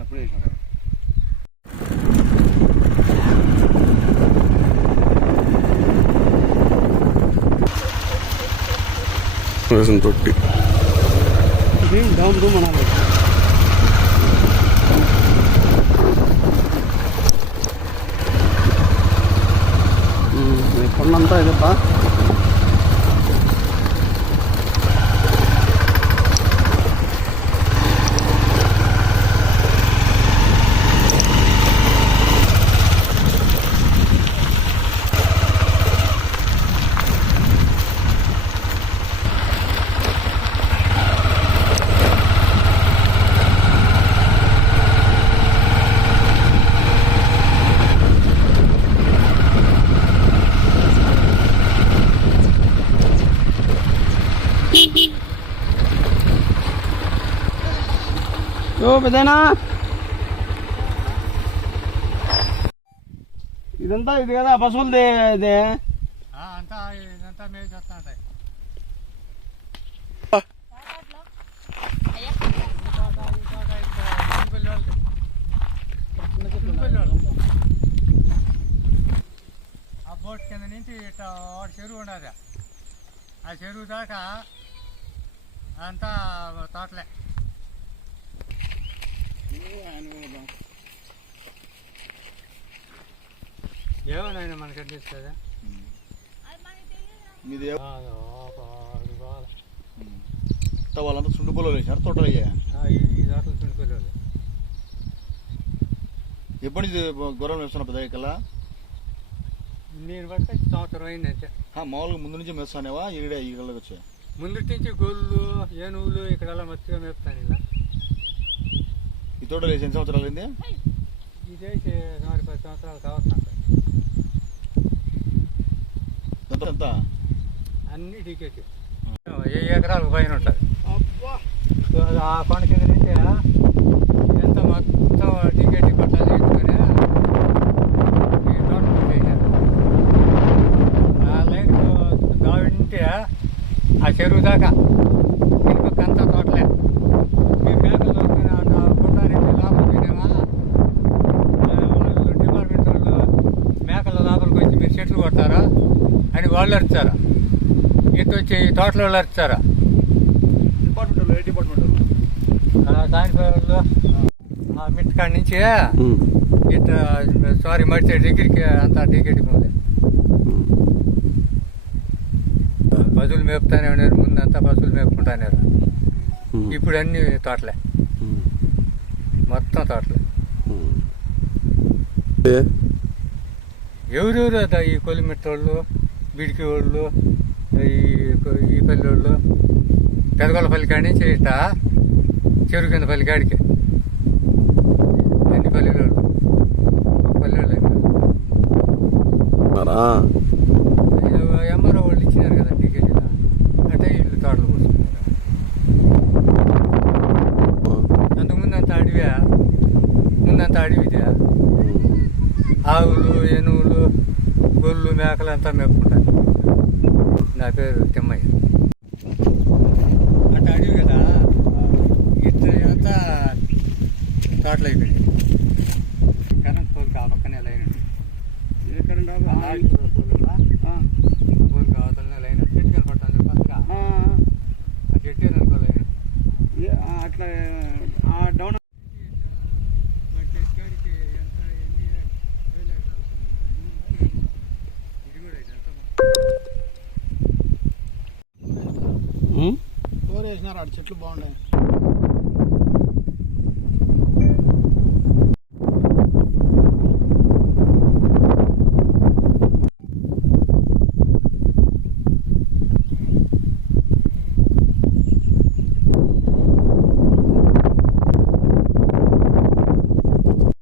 అప్పుడే కదా. తొట్టి డౌన్ రూమ్ అనాలి ఓ పెద్దనా? ఇదంతా ఇది కదా పశువులది ఇది. అంతా ఇదంతా మేసి వస్తా ఉంటాయి. ఆ బోట్ కింద నుంచి ఇట్లా చెరువు ఉండదు ఆ చెరువు దాకా అంతా తోటలే. ఏమో నాయన మనకి అనిపిస్తుందా మీది వాళ్ళంతా సుండు పొలాలు వేసినారు తోటలు అయ్యా దాంట్లో చుండిపోలేదు ఎప్పటి నుంచి గొర్రెలు వేస్తున్నా పెద్ద కల్లా? నేను బట్టి సంవత్సరం అయిందంటే మామూలుగా ముందు నుంచి మేస్తానేవా? ఈడే ఈ కళ్ళకి వచ్చా ముందు నుంచి గొల్లు ఏనుగులు ఇక్కడ మత్తుగా మేపుతాను ఇలా. ఈ తోటలు వేసి ఎన్ని సంవత్సరాలు అయింది? ఇదేసి నాలుగు పది సంవత్సరాలు కావచ్చు ఎంత అన్ని టికెట్ ఏ ఎకరాలకు పైన ఉంటుంది? ఆ కొండ కింద నుంచి ఎంత మొత్తం టికెట్ పట్టాలు ఈ తోట పూర్తయినారు ఆ లైన్ దావింటే ఆ చెరువు దాకా. ఇనుపక్క అంతా తోటలే మేము మేకలు దొరుకుని అటు పుట్టానికి లోపలికి పోయినామా ఆ వాళ్ళు డిపార్ట్మెంట్ వాళ్ళు మేకల లోపలికి వచ్చి మీరు చెట్లు కొడతారా అని వాళ్ళు అరుచారు ఇటు వచ్చి ఈ తోటలో వాళ్ళు అరుచారా డిపార్ట్మెంట్ వాళ్ళు ఏ డిపార్ట్మెంట్ వాళ్ళు? దానిపై ఆ మిట్ కాడి నుంచి ఇట్లా సారీ మడిచే దగ్గరికి అంతా టికెట్ ఉంది పశువులు మేపుతానే ఉన్నారు. ముందు అంతా పశువులు మేపుకుంటానేరు ఇప్పుడు అన్ని తోటలే. మొత్తం తోటలే. ఎవరెవరు అదా ఈ కొలిమిట్టోళ్ళు బిడికి వాళ్ళు ఈ ఈ పల్లి వాళ్ళు పెదగొల్లపల్లి కాడి నుంచి ఇట్ట చెరువు కింద పల్లి కాడికి అన్ని పల్లెలు పల్లెలు ఎంఆర్ఓ వాళ్ళు ఇచ్చినారు కదా టికెట్ అంటే ఇల్లు తోటలు కూర్చున్నారు అంతకుముందు అంత అడవి ముందంతా అడవిదే? ఆవులు ఏనుగులు గొల్లు మేకలు అంతా మేపుకుంటారు నా పేరు తిమ్మయ్య. అంటే అడవి కదా? ఇట్లా అంతా తోటలు అయిపోయింది కరెంట్ పోల్ ఆ పక్కనే లైన్ ఉంది కరెంట్ పోల్ అవతలనే లైన్ చెట్టు కనపడుతుంది పక్కగా. ఆ, చెట్టు అనుకో లైన్ అట్లా డౌన్ వేసినారు ఆడ చెట్లు బాగున్నాయి.